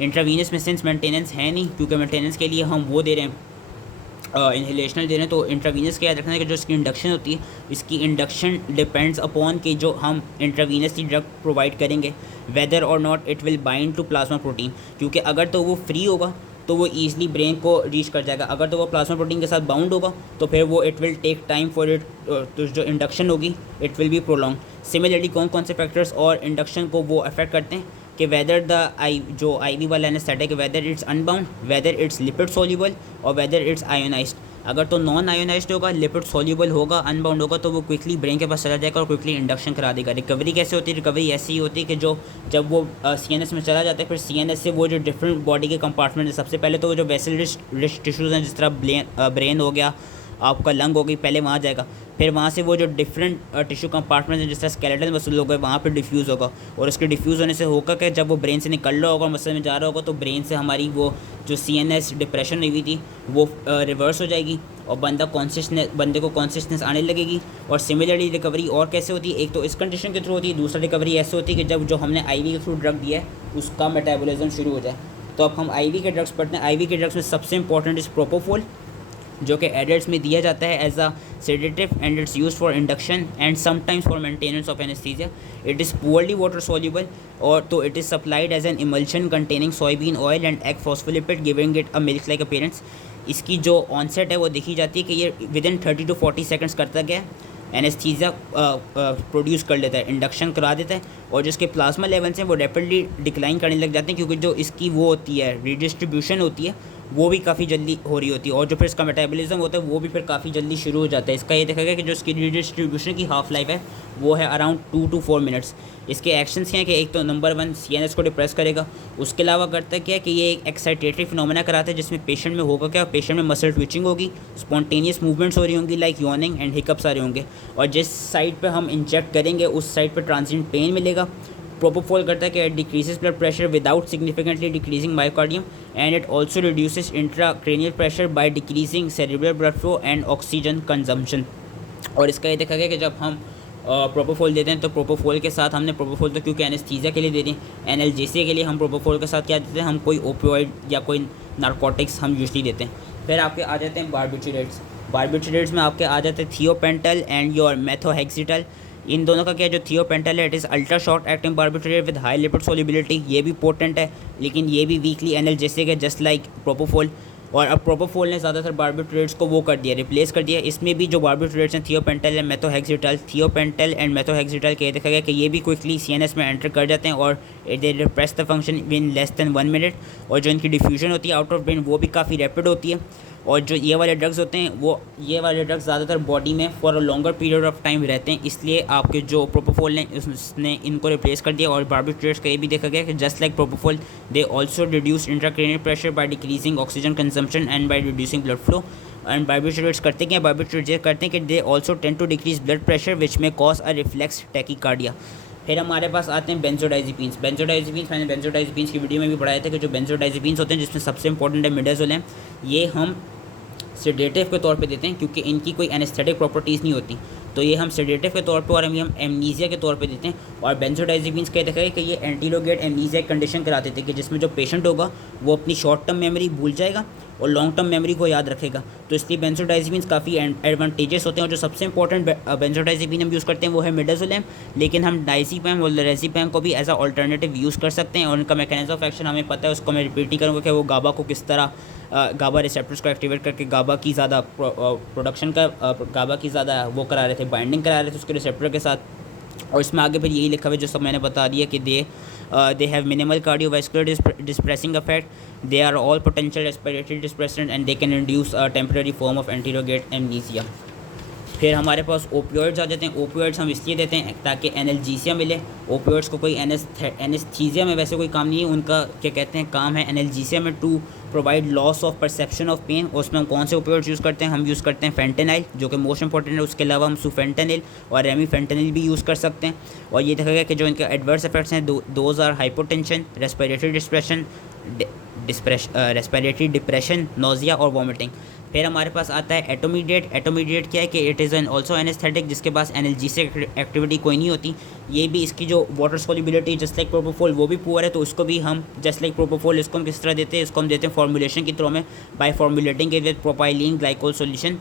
इंट्रावीनस में सेंस मेंटेनेंस है नहीं क्योंकि मेंटेनेंस के लिए हम वो दे रहे हैं इनहेलेशनल दे रहे हैं। तो इंट्रावीनस का याद रखना है कि जो इसकी इंडक्शन होती है इसकी इंडक्शन डिपेंड्स अपॉन कि जो हम इंट्रावीनसली ड्रग प्रोवाइड करेंगे वेदर और not it will bind to plasma protein. क्योंकि अगर तो वो फ्री होगा तो वो ईजिली ब्रेन को रीच कर जाएगा, अगर तो वो प्लाज्मा प्रोटीन के साथ बाउंड होगा तो फिर वो it will take time for it, तो जो इंडक्शन होगी it will be prolong. Similarly कौन कौन से फैक्टर्स और इंडक्शन को वो अफेक्ट करते हैं कि वेदर द जो IV वाला anaesthetic whether it's unbound, whether it's lipid soluble और वेदर इट्स आयोनाइज्ड। अगर तो नॉन आयोनाइज्ड होगा, लिपिड सोल्यूबल होगा, अनबाउंड होगा तो वो क्विकली ब्रेन के पास चला जाएगा और क्विकली इंडक्शन करा देगा। रिकवरी कैसे होती है, रिकवरी ऐसी ही होती है कि जो जब वो CNS में चला जाता है फिर CNS से वो जो डिफरेंट बॉडी के कंपार्टमेंट है, सबसे पहले तो वो जो वेसल रिच टिश्यूज़ हैं जिस तरह ब्रेन हो गया, आपका लंग हो गई, पहले वहाँ जाएगा। फिर वहाँ से वो जो डिफरेंट टिश्यू कंपार्टमेंट हैं जिस तरह स्केलेटल मसल हो गए वहाँ पर डिफ्यूज़ होगा। और उसके डिफ्यूज़ होने से होगा कि जब वो ब्रेन से निकल रहा होगा और मसल में जा रहा होगा तो ब्रेन से हमारी वो जो CNS डिप्रेशन हुई थी वो रिवर्स हो जाएगी और बंदे को कॉन्शियसनेस आने लगेगी। और सिमिलरली रिकवरी और कैसे होती है, एक तो इस कंडीशन के थ्रू होती है, दूसरा रिकवरी ऐसे होती है कि जब जो हमने IV के थ्रू ड्रग दिया है उसका मेटाबॉलिज्म शुरू हो जाए। तो अब हम IV के ड्रग्स पढ़ते हैं। IV के ड्रग्स में सबसे इंपॉर्टेंट इज़ प्रोपोफोल जो कि एडल्ट्स में दिया जाता है as a sedative and its use for induction and sometimes for maintenance of anaesthesia. It is poorly water soluble और तो it is supplied as an emulsion containing soybean oil and egg phospholipid giving it a milk like appearance. इसकी जो onset है वो देखी जाती है कि ये विदिन 30 to 40 सेकेंड्स करता गया एनेस्थीसिया प्रोड्यूस कर लेता है, इंडक्शन करा देता है और जिसके प्लाज्मा लेवल्स हैं वो रैपिडली डिक्लाइन करने लग जाते हैं क्योंकि जो इसकी वो होती है रीडिस्ट्रीब्यूशन होती है वो भी काफ़ी जल्दी हो रही होती है और जो फिर इसका मेटाबॉलिज्म होता है वो भी फिर काफ़ी जल्दी शुरू हो जाता है। इसका ये देखा गया कि जो इसकी रीडिस्ट्रीब्यूशन की हाफ लाइफ है वो है अराउंड 2 to 4 मिनट्स। इसके एक्शंस क्या हैं कि एक तो नंबर 1 CNS को डिप्रेस करेगा, उसके अलावा करता है क्या कि ये एक एक्साइटेटरी फिनोमेना कराता है जिसमें पेशेंट में होगा क्या, पेशेंट में मसल ट्विचिंग होगी, स्पॉन्टेनियस मूवमेंट्स हो रही होंगी लाइक यॉर्निंग एंड हिकअप्स आ रहे होंगे और जिस साइड पर हम इंजेक्ट करेंगे उस साइड पर ट्रांजिएंट पेन मिलेगा। प्रोपोफोल करता है कि it decreases blood pressure without significantly decreasing myocardium and it also reduces intracranial pressure by decreasing cerebral blood flow and oxygen consumption. और इसका ये देखा गया कि जब हम प्रोपोफोल देते हैं तो प्रोपोफोल के साथ हमने प्रोपोफोल तो क्योंकि एनेस्थीसिया के लिए दे रहे हैं, एनाल्जेसिया के लिए हम प्रोपोफोल के साथ क्या देते हैं, हम कोई ओपियोइड या कोई नारकोटिक्स हम यूजली देते हैं। फिर आपके आ जाते हैं बारबिटुरेट्स। बारबिटुरेट्स में आपके आ जाते हैं थियोपेंटल एंड योर मेथोहेक्सिटल। इन दोनों का क्या है, जो थियोपेंटल है it is ultra short acting barbiturate with high lipid solubility, ये भी पोटेंट है लेकिन ये भी वीकली एनाल्जेसिक है जस्ट लाइक प्रोपोफोल। और अब प्रोपोफोल ने ज़्यादातर बारबिटुरेट्स को वो कर दिया, रिप्लेस कर दिया। इसमें भी जो बारबिटुरेट्स हैं थियोपेंटल एंड मेथोहेक्सिटल, थियोपेंटल एंड मेथोहेक्सिटल के देखा गया कि ये भी क्विकली CNS में एंटर कर जाते हैं और they repress the function in less than 1 minute. और जो इनकी डिफ्यूजन होती है आउट ऑफ ब्रेन वो भी काफ़ी रैपिड होती है। और जो ये वाले ड्रग्स होते हैं वो ये वाले ड्रग्स ज़्यादातर बॉडी में for a longer period of time रहते हैं, इसलिए आपके जो प्रोपोफोल ने उसने इनको रिप्लेस कर दिया। और बार्बिट्रेट्स का ये भी देखा गया कि just like propofol they also reduce intracranial pressure by decreasing oxygen consumption and by reducing blood flow. And barbiturates करते क्या, बार्बिट्रेट्स ये करते हैं कि they also tend to decrease blood pressure which may cause a reflex tachycardia. फिर हमारे पास आते हैं बेंजोडाइजेपिन्स। मैंने बेंजोडाइजेपिन्स की वीडियो में भी पढ़ाया था कि जो बेंजोडाइजेपिन्स होते हैं जिसमें सबसे इंपॉर्टेंट है मिडाज़ोलैम, ये हम सेडेटिव के तौर पे देते हैं क्योंकि इनकी कोई एनेस्थेटिक प्रॉपर्टीज़ नहीं होती, तो ये हम सेडेटिव के तौर पे और हम एमनीजिया के तौर पे देते हैं। और बेंजोडाइजेपिन्स क्या देखा है कि ये एंटीलोगेट एमनीजिया कंडीशन कराते थे कि जिसमें जो पेशेंट होगा वो अपनी शॉर्ट टर्म मेमोरी भूल जाएगा और लॉन्ग टर्म मेमोरी को याद रखेगा, तो इसलिए बेंजोडाइजेपिन्स काफ़ी एडवांटेजेस होते हैं। और जो सबसे इंपॉर्टेंट बेंजोडाइजेपिन हम यूज़ करते हैं वो है मिडाज़ोलैम, लेकिन हम डायज़ेपिम और लोराज़ेपिम को भी एज अ अल्टरनेटिव यूज़ कर सकते हैं और उनका मैकेनिज्म ऑफ एक्शन हमें पता है, उसको मैं रिपीट नहीं करूँगा कि वो गाबा को किस तरह गाबा रिसेप्टर्स को एक्टिवेट करके गाबा की ज़्यादा प्रोडक्शन का गाबा की ज़्यादा वो करा रहे थे, बाइंडिंग करा रहे थे उसके रिसेप्टर के साथ। और इसमें आगे फिर यही लिखा हुआ है जो सब मैंने बता दिया कि they have minimal cardiovascular depressing effect, they are all potential respiratory depressant and they can induce a temporary form of anterogate amnesia। फिर हमारे पास ओपियोइड्स आ जाते हैं। ओपियोइड्स हम इसलिए देते हैं ताकि एनाल्जेसिया मिले। ओपियोइड्स को कोई एनेस्थीसिया में वैसे कोई काम नहीं है, उनका क्या कहते हैं काम है एनाल्जेसिया में to provide loss of perception of pain. उसमें हम कौन से ओपियोइड्स यूज़ करते हैं, हम यूज़ करते हैं फेंटेनाइल जो कि मोस्ट इंपॉर्टेंट है, उसके अलावा हम सुफेंटेनिल और रेमीफेंटेनिल भी यूज़ कर सकते हैं। और ये देखा गया कि जो इनके एडवर्स इफेक्ट्स हैं those are hypotension, respiratory depression, nausea और वॉमिटिंग। फिर हमारे पास आता है एटोमीडिएट। एटोमीडिएट क्या है कि it is N also anaesthetic जिसके पास एनाल्जेसिक एक्टिविटी कोई नहीं होती, ये भी इसकी जो water solubility just like propofol वो भी पुअर है, तो उसको भी हम जस्ट लाइक प्रोपोफोल इसको हम किस तरह देते हैं, इसको हम देते हैं फॉर्मुलेशन के थ्रू में by formulating with propylene glycol solution.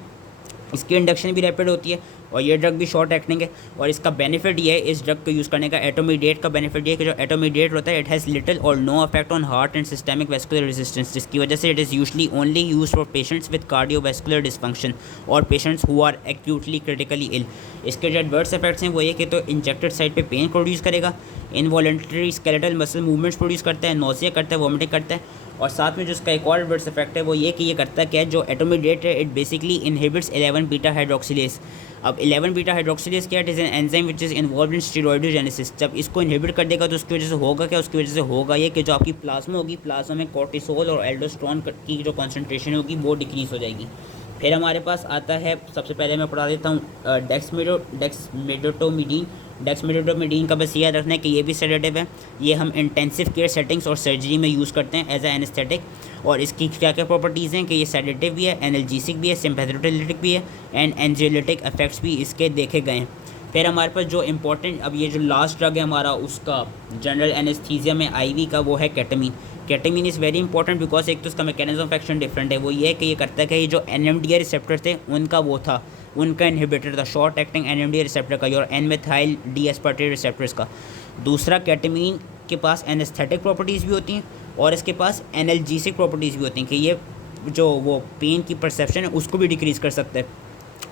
इसकी इंडक्शन भी रैपिड होती है और ये ड्रग भी शॉर्ट एक्टिंग है। और इसका बेनिफिट ये है इस ड्रग को यूज़ करने का, एटोमीडिएट का बेनिफिट ये है कि जो एटोमीडिएट होता है इट हैज़ लिटिल और no effect on heart and systemic vascular resistance, जिसकी वजह से it is usually only use for patients with cardiovascular dysfunction और patients who are acutely critically ill. इसके जो एडवर्स इफेक्ट्स हैं वो ये कि तो इंजेक्टेड साइड पे पेन प्रोड्यूस करेगा, involuntary skeletal muscle movements produce करता है, नोजिया करता है, वॉमिटिंग करता है। और साथ में जो इसका एक और एडवर्स इफेक्ट है वो ये कि ये करता क्या है, जो एटोमीडिएट है it basically inhibits 11 beta hydroxylase. अब 11 बीटा हाइड्रोक्सिलेज क्या है, it is an enzyme which is involved in steroidogenesis. जब इसको इनहिबिट कर देगा तो उसकी वजह से होगा क्या, उसकी वजह से होगा ये कि जो आपकी प्लाज्मा होगी, प्लाज्मा में कोर्टिसोल और एल्डोस्टेरोन की जो कॉन्सेंट्रेशन होगी वो डिक्रीज़ हो जाएगी। फिर हमारे पास आता है, सबसे पहले मैं पढ़ा देता हूँ डेक्समेडेटोमिडीन। डेक्समेडेटोमिडीन का बस याद रखना है कि ये भी सेडेटिव है, ये हम इंटेंसिव केयर सेटिंग्स और सर्जरी में यूज़ करते हैं एज ए एनेस्थेटिक। और इसकी क्या क्या प्रॉपर्टीज़ हैं कि ये सेडेटिव भी है, एनाल्जेसिक भी है, सिम्पैथेटिक भी है एंड एंजियोलिटिक इफेक्ट्स भी इसके देखे गए हैं। फिर हमारे पास जो इम्पोर्टेंट, अब ये जो लास्ट ड्रग है हमारा उसका जनरल एनेस्थीसिया में आईवी का, वो है केटामीन। केटामीन इज़ वेरी इंपॉर्टेंट बिकॉज एक तो उसका मैकेनिज्म ऑफ एक्शन डिफरेंट है, वो ये है कि ये करता है कि ये जो NMDA रिसेप्टर थे उनका वो था, उनका इनहिबिटर था, शॉर्ट एक्टिंग NMDA रिसेप्टर का और N-मेथाइल डीएस्पार्टेट रिसेप्टर्स का। दूसरा, केटामीन के पास एनेस्थेटिक प्रॉपर्टीज़ भी होती हैं और इसके पास एनाल्जेसिक प्रॉपर्टीज़ भी होती हैं कि ये जो वो पेन की परसेप्शन है उसको भी डिक्रीज़ कर सकता है।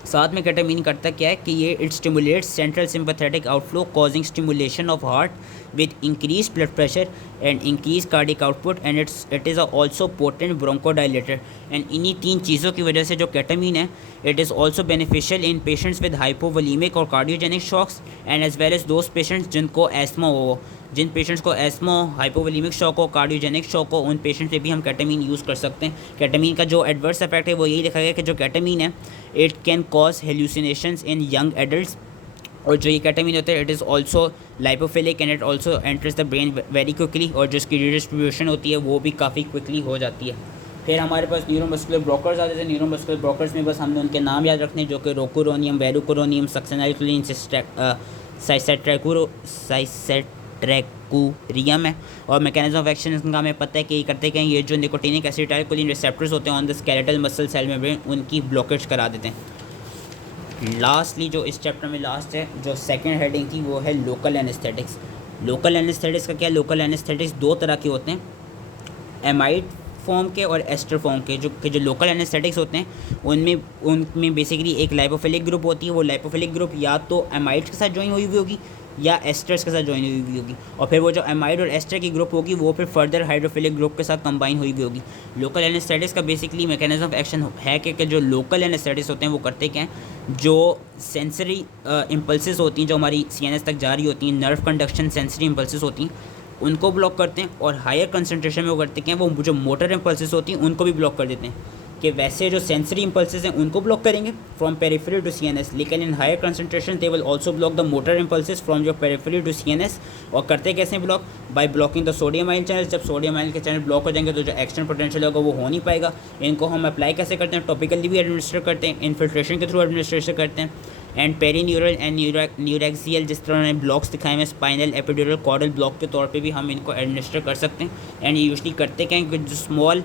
साथ में केटामीन करता क्या है कि ये it stimulates central sympathetic outflow causing stimulation of heart with increase blood pressure and increase cardiac output and it is also potent bronchodilator. And इन्हीं तीन चीज़ों की वजह से जो केटामीन है it is also beneficial in patients with hypovolaemic और cardiogenic shocks and as well as those patients जिनको एस्मा हो, जिन पेशेंट्स को एस्मा हो, हाइपोवोलीमिक शॉक हो, कार्डियोजेनिक शॉक हो, उन पेशेंट्स पे भी हम केटामीन यूज़ कर सकते हैं। केटामीन का जो एडवर्स इफेक्ट है वो यही देखा गया कि जो केटामीन है it can cause hallucinations in young adults. और जो ये केटामीन होता है it is also lipophilic and it also enters the brain very quickly, और जो इसकी डिस्ट्रीब्यूशन होती है वो भी काफ़ी क्विकली हो जाती है। फिर हमारे पास न्यूरोमस्कुलर ब्लॉकर्स आ जाते हैं। न्यूरोमस्कुलर ब्लॉकर्स में बस हमने उनके नाम याद रखने जो कि रोकुरोनियम, वेरुकोरोनियम, सक्सेनाइक्लिन, साइसेट्रैकुरियम है। और मैकेनिज्म ऑफ एक्शन इनका हमें पता है कि ये करते हैं, ये जो निकोटिनिक एसिटाइलकोलिन रिसेप्टर्स होते हैं on the skeletal muscle cell membrane उनकी ब्लॉकेज करा देते हैं। लास्टली जो इस चैप्टर में लास्ट है, जो सेकंड हेडिंग थी वो है लोकल एनेस्थेटिक्स। लोकल एनेस्थेटिक्स का क्या, लोकल एनेस्थेटिक्स दो तरह के होते हैं, एमाइड फॉर्म के और एस्टर फॉर्म के। जो लोकल एनेस्थेटिक्स होते हैं उनमें बेसिकली एक लाइपोफिलिक ग्रुप होती है, वो लाइपोफिलिक ग्रुप या तो एमाइड के साथ ज्वाइन हुई होगी या एस्टर्स के साथ ज्वाइन हुई हुई होगी, और फिर वो जो एमाइड और एस्टर की ग्रुप होगी वो फिर फर्दर हाइड्रोफिलिक ग्रुप के साथ कंबाइन हुई हुई होगी। लोकल एनेस्थेटिक्स का बेसिकली मैकेनिज्म ऑफ एक्शन है कि जो लोकल एनेस्थेटिक्स होते हैं वो करते क्या हैं, जो सेंसरी इम्पल्सेस होती हैं जो हमारी सीएनएस तक जा रही होती हैं, नर्व कंडक्शन सेंसरी इम्पल्सेस होती हैं, उनको ब्लॉक करते हैं, और हायर कंसनट्रेशन में वो करते हैं वो जो मोटर इम्पल्सेस होती हैं उनको भी ब्लॉक कर देते हैं। कि वैसे जो सेंसरी इम्पल्सेस हैं उनको ब्लॉक करेंगे फ्रॉम पेरिफेरी टू सीएनएस, लेकिन in higher concentration they will also block the motor impulses from your periphery to CNS. और करते कैसे ब्लॉक? By blocking the sodium ion channel. जब सोडियम आयन के चैनल ब्लॉक हो जाएंगे तो जो एक्शन पोटेंशियल होगा वो हो नहीं पाएगा। इनको हम अप्लाई कैसे करते हैं? टॉपिकली भी एडमिनिस्टर करते हैं, इन्फिल्ट्रेशन के थ्रू एडमिनिस्ट्रेशन करते हैं, एंड पेरीन्यूरल एंड न्यूरैक्सियल जिस तरह उन्होंने ब्लॉक्स दिखाए हैं स्पाइनल एपिड्यूरल कॉर्डल ब्लॉक के तौर पे भी हम इनको एडमिनिस्टर कर सकते हैं। एंड यूजली करते क्या है, जो स्मॉल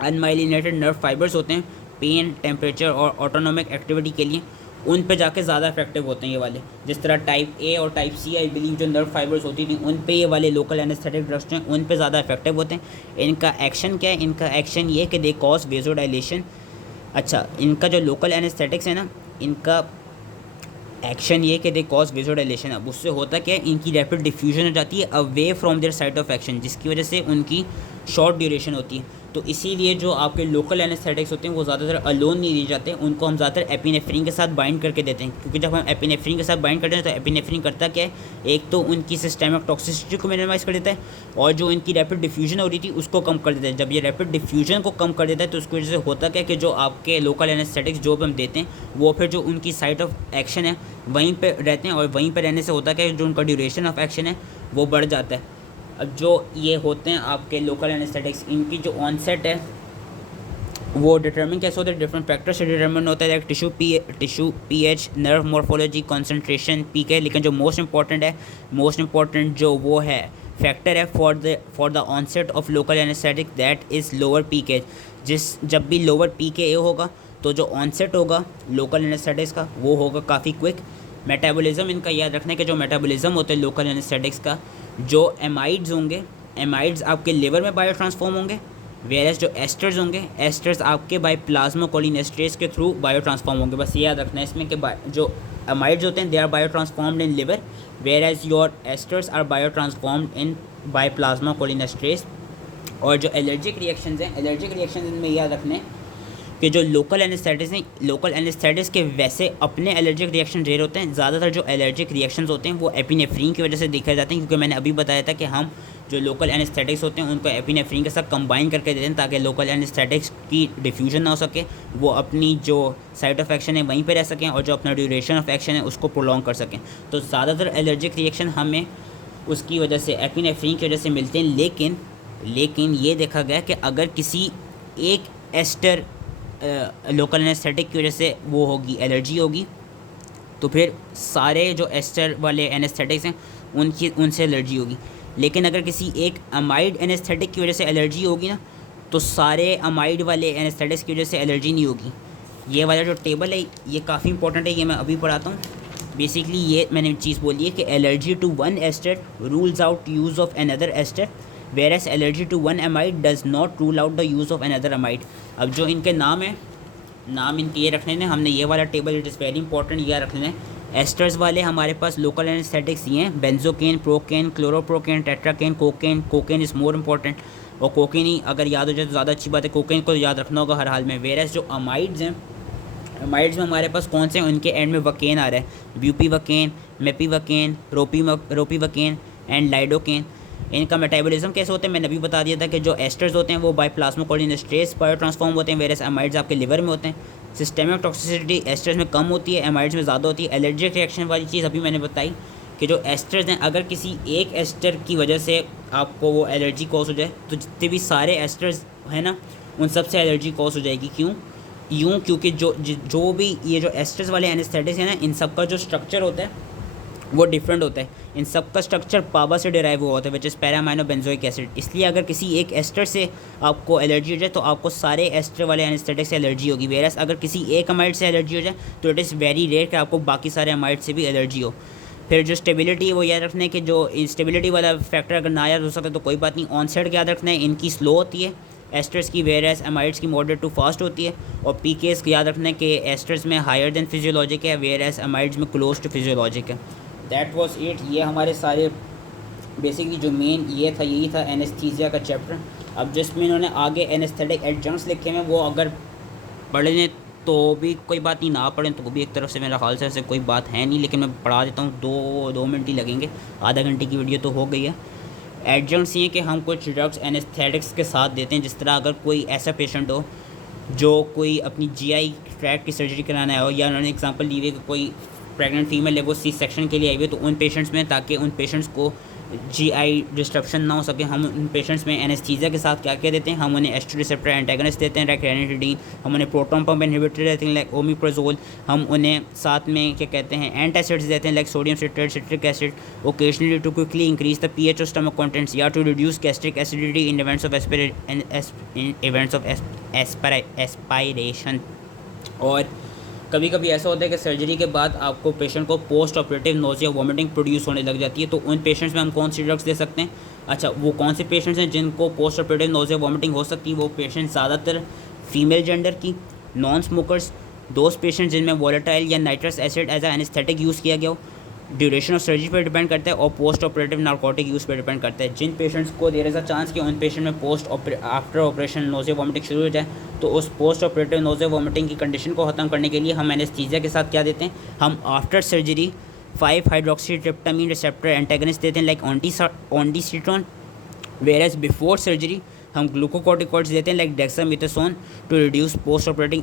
अनमाइलिनेटेड नर्व फाइबर्स होते हैं पेन, टेम्परेचर और ऑटोनॉमिक एक्टिविटी के लिए, उन पे जाके ज़्यादा इफेक्टिव होते हैं ये वाले। जिस तरह टाइप ए और टाइप सी आई बिलीव जो नर्व फाइबर्स होती थी उन पे ये वाले लोकल एनेस्थेटिक ड्रग्स हैं उन पे ज़्यादा इफेक्टिव होते हैं। इनका एक्शन क्या है? इनका एक्शन ये कि दे कॉज वेजोडाइलेशन। अच्छा, इनका जो लोकल एनेस्थेटिक्स है ना, इनका एक्शन ये कि दे कॉज वेजोडाइलेशन। अब उससे होता क्या है, इनकी रैपिड डिफ्यूजन हो जाती है away from their site of action, जिसकी वजह से उनकी शॉर्ट ड्यूरेशन होती है। तो इसीलिए जो आपके लोकल एनेस्थेटिक्स होते हैं वो ज़्यादातर अलोन नहीं दिए जाते, उनको हम ज़्यादातर एपिनेफ्रिन के साथ बाइंड करके देते हैं। क्योंकि जब हम एपिनेफ्रिन के साथ बाइंड करते हैं तो एपिनेफ्रिन करता क्या है, एक तो उनकी सिस्टमिक टॉक्सिसिटी को मिनिमाइज़ कर देता है, और जो इनकी रैपिड डिफ्यूजन हो रही थी उसको कम कर देता है। जब ये रैपिड डिफ्यूजन को कम कर देता है तो उसकी वजह से होता क्या है कि जो आपके लोकल एनेस्थेटिक्स जो भी हम देते हैं वो फिर जो उनकी साइट ऑफ एक्शन है वहीं पर रहते हैं, और वहीं पर रहने से होता क्या है, जो उनका ड्यूरेशन ऑफ एक्शन है वो बढ़ जाता है। अब जो ये होते हैं आपके लोकल एनेस्थेटिक्स, इनकी जो ऑनसेट है वो डिटर्मिन कैसे होता है, डिफरेंट फैक्टर से डिटर्मिन होता है, like tissue pH, nerve morphology, concentration, pKa. लेकिन जो मोस्ट इंपॉर्टेंट जो वो है फैक्टर है for the onset of local anaesthetic that is lower pKa. जब भी लोअर पीके होगा तो जो ऑनसेट होगा लोकल एनेस्थेटिक्स का वो होगा काफ़ी क्विक। मेटाबॉलिज्म इनका याद रखने के, जो मेटाबॉलिज्म होते हैं लोकल एनेस्थेटिक्स का, जो एमाइड्स होंगे, एमाइड्स आपके लिवर में बायो ट्रांसफॉर्म होंगे, वेरस जो एस्टर्स होंगे, एस्टर्स आपके बाय प्लाज्मा कोलिनेस्ट्रेज के थ्रू बायो ट्रांसफॉर्म होंगे। बस ये याद रखना है इसमें कि जो एमाइड्स होते हैं they are biotransformed in liver, whereas your esters are biotransformed in by plasma cholinesterase. और जो एलर्जिक रिएक्शंस हैं, एलर्जिक रिएक्शंस इनमें याद रखने हैं कि जो लोकल एनेस्थेटिक्स हैं, लोकल एनेस्थेटिक्स के वैसे अपने एलर्जिक रिएक्शन रेयर होते हैं। ज़्यादातर जो एलर्जिक रिएक्शंस होते हैं वो एपिनेफ्रिन की वजह से दिखाए जाते हैं, क्योंकि मैंने अभी बताया था कि हम जो लोकल एनेस्थेटिक्स होते हैं उनको एपिनेफ्रिन के साथ कंबाइन करके देते हैं ताकि लोकल एनेस्थेटिक्स की डिफ्यूजन ना हो सके, वो अपनी जो साइट ऑफ एक्शन है वहीं पर रह सकें, और जो अपना ड्यूरेशन ऑफ एक्शन है उसको प्रोलॉन्ग कर सकें। तो ज़्यादातर एलर्जिक रिएक्शन हमें उसकी वजह से एपिनेफ्रिन की वजह से मिलते हैं। लेकिन ये देखा गया कि अगर किसी एक एस्टर लोकल एनेस्थेटिक की वजह से वो होगी, एलर्जी होगी, तो फिर सारे जो एस्टर वाले एनेस्थेटिक्स हैं उनसे एलर्जी होगी। लेकिन अगर किसी एक अमाइड एनेस्थेटिक की वजह से एलर्जी होगी ना, तो सारे अमाइड वाले एनेस्थेटिक्स की वजह से एलर्जी नहीं होगी। ये वाला जो टेबल है ये काफ़ी इंपॉर्टेंट है, ये मैं अभी पढ़ाता हूँ। बेसिकली ये मैंने चीज़ बोली है कि allergy to one ester rules out use of another ester, whereas allergy to one amide does not rule out the use of another amide. अब जो इनके नाम है, नाम इनके ये रखने हैं, हमने ये वाला table it is very important ये रखने हैं। एस्टर्स वाले हमारे पास लोकल एनेस्थेटिक्स ये हैं, benzocaine, procaine, क्लोरोप्रोकेन, tetracaine, cocaine is more important, और कोकेन ही अगर याद हो जाए तो ज़्यादा अच्छी बात है, कोकेन को याद रखना होगा हर हाल में। वेरस जो अमाइड्स हैं, अमाइड्स में हमारे पास कौन से हैं, उनके एंड में वकेन आ रहा है, ब्यूपीवकेन, मेपीवकेन, रोपीवकेन एंड लाइडोकेन। इनका मेटाबॉलिज्म कैसे होते हैं मैंने अभी बता दिया था कि जो एस्टर्स होते हैं वो bye plasma cholinesterase bio transform होते हैं, वेरस एमाइड्स आपके लिवर में होते हैं। सिस्टमिक टॉक्सिसिटी एस्टर्स में कम होती है, एमाइड्स में ज़्यादा होती है। एलर्जिक रिएक्शन वाली चीज़ अभी मैंने बताई कि जो एस्टर्स हैं, अगर किसी एक एस्टर की वजह से आपको वो एलर्जी कॉज हो जाए तो जितने भी सारे एस्टर्स हैं ना उन सब से एलर्जी कॉज हो जाएगी। क्योंकि जो भी ये जो एस्टर्स वाले एनेस्थेटिक्स हैं ना, इन सब का जो स्ट्रक्चर होता है वो डिफरेंट होता है। इन सब का स्ट्रक्चर पाबा से डिराइव हुआ होता है, which is para-amino benzoic acid. इसलिए अगर किसी एक एस्टर से आपको एलर्जी हो जाए तो आपको सारे एस्टर वाले एनेस्थेटिक से एलर्जी होगी। वेरस अगर किसी एक अमाइड से एलर्जी हो जाए तो इट इज़ वेरी रेयर कि आपको बाकी सारे अमाइड से भी एलर्जी हो। फिर जो स्टेबिलिटी है वो याद रखना है कि जो इंस्टेबिलिटी वाला फैक्टर अगर ना याद हो सके तो कोई बात नहीं। ऑनसेट याद रखना है, इनकी स्लो होती है एस्टर्स की, वेरस एमाइड्स की मॉडरेट टू फास्ट होती है। और पीकेस याद रखना है कि एस्टर्स में हायर देन फिजियोलॉजिक है, वेरस एमाइड्स में क्लोज टू फिजियोलॉजिक है। That was it. ये हमारे सारे बेसिकली जो मेन ये था यही था एनेस्थीसिया का चैप्टर। अब जिसमें इन्होंने आगे एनेस्थेटिक एडजंक्ट्स लिखे हैं वो अगर पढ़ लें तो भी कोई बात नहीं, ना पढ़ें तो भी एक तरफ से मेरा ख्याल से ऐसे कोई बात है नहीं, लेकिन मैं पढ़ा देता हूँ। दो मिनट ही लगेंगे, आधा घंटे की वीडियो तो हो गई है। एडजंक्ट्स ये कि हम कुछ ड्रग्स एनेस्थेटिक्स के साथ देते हैं। जिस तरह अगर कोई ऐसा पेशेंट हो जो कोई अपनी जीआई ट्रैक्ट की सर्जरी कराना आया हो, या उन्होंने एग्जांपल ली हुई है कि कोई प्रेग्नेंट फीमेल है वो सी सेक्शन के लिए आई हुई है, तो उन पेशेंट्स में, ताकि उन पेशेंट्स को जीआई डिस्ट्रप्शन ना हो सके, हम उन पेशेंट्स में एनेस्थीसिया के साथ क्या क्या देते हैं। हम उन्हें एस्ट्रो रिसेप्टर एंटागनिस्ट देते हैं लाइक रेनिटिडीन, हम उन्हें प्रोटॉन पंप इनहिबिटर देते हैं लाइक ओमिप्राजोल, हम उन्हें साथ में क्या कहते हैं एंटासिड्स देते हैं like sodium citrate, citric acid, occasionally to quickly increase the pH of stomach contents या to reduce gastric acidity in events of aspiration. और कभी कभी ऐसा होता है कि सर्जरी के बाद आपको पेशेंट को post operative nausea vomiting produce होने लग जाती है, तो उन पेशेंट्स में हम कौन सी ड्रग्स दे सकते हैं। अच्छा, वो कौन से पेशेंट्स हैं जिनको पोस्ट ऑपरेटिव नोजिया वॉमिटिंग हो सकती है। वो पेशेंट ज़्यादातर फीमेल जेंडर की, नॉन स्मोकर्स, दोज पेशेंट्स जिनमें वोलेटाइल या nitrous acid as a anaesthetic use किया गया हो। ड्यूरेशन ऑफ सर्जरी पर डिपेंड करता है और पोस्ट ऑपरेटिव नार्कोटिक यूज़ पर डिपेंड करता है। जिन पेशेंट्स को देर इज़ अ चांस कि उन पेशेंट में आफ्टर ऑपरेशन नोजिया वॉमिटिंग शुरू हो जाए, तो उस पोस्ट ऑपरेटिव नोजिया वॉमिटिंग की कंडीशन को ख़त्म करने के लिए हम एनेस्थीसिया के साथ क्या देते हैं, हम after surgery five hydroxytryptamine receptor antagonist देते हैं like ondansetron, whereas before surgery हम ग्लूकोकॉर्टिकॉइड्स देते हैं like dexamethasone to reduce post operating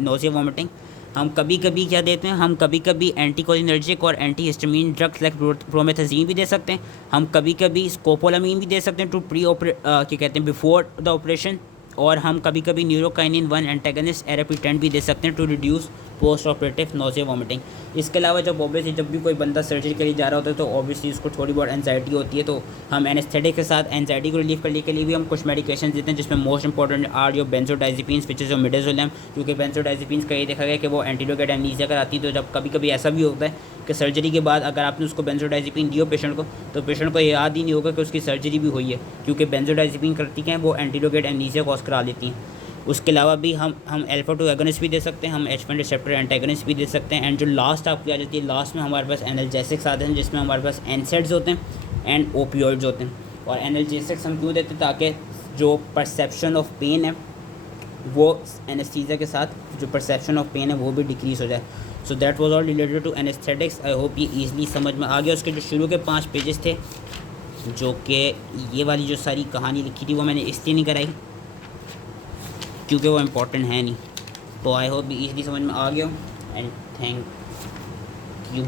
nausea vomiting. हम कभी कभी क्या देते हैं, हम कभी कभी एंटीकोलिनर्जिक और anti histamine drugs like promethazine भी दे सकते हैं। हम कभी कभी स्कोपोलामीन भी दे सकते हैं टू क्या कहते हैं बिफोर द ऑपरेशन। और हम कभी कभी न्यूरोकाइनिन 1 एंटागनिस्ट एरापिटेंट भी दे सकते हैं to reduce postoperative nausea vomiting. इसके अलावा जब भी कोई बंदा सर्जरी के लिए जा रहा होता है तो ऑब्वियसली उसको थोड़ी बहुत एंजाइटी होती है, तो हम एनेस्थेटिक के साथ एंजाइटी को रिलीव करने के लिए भी हम कुछ मेडिकेशन देते हैं, जिसमें most important are your benzodiazepines which is your midazolam, क्योंकि बेंजोडाइजेपिन्स का ये देखा गया कि वो एंटीडोगेट एमनीसिया कराती है। तो जब कभी कभी ऐसा भी होता है कि सर्जरी के बाद अगर आपने उसको बेंजोडाइजेपिन दियो पेशेंट को, तो पेशेंट को याद ही नहीं होगा कि उसकी सर्जरी भी हुई है, क्योंकि बेंजोडाइजेपिन करती हैं वो एंटीडोगेट एमनीसिया कॉज करा लेती हैं। उसके अलावा भी हम अल्फा-2 एगोनिस्ट भी दे सकते हैं, हम H1 रिसेप्टर एंटागनिस्ट भी दे सकते हैं। एंड जो लास्ट आपकी आ जाती है, लास्ट में हमारे पास एनाल्जेसिक्स आते हैं, जिसमें हमारे पास एनसेड्स होते हैं एंड ओपियोइड्स होते हैं। और एनाल्जेसिक्स हम क्यों देते हैं, ताकि जो परसेप्शन ऑफ पेन है वो एनेस्थीसिया के साथ जो परसेप्शन ऑफ पेन है वो भी डिक्रीज़ हो जाए। So that was all related to anaesthetics. I hope ये ईजिली समझ में आ गया। उसके जो शुरू के 5 पेजेस थे, जो कि ये वाली जो सारी कहानी लिखी थी वो मैंने इसलिए नहीं कराई क्योंकि वो इम्पोर्टेंट है नहीं। तो आई होप ईजिली समझ में आ गया एंड थैंक यू।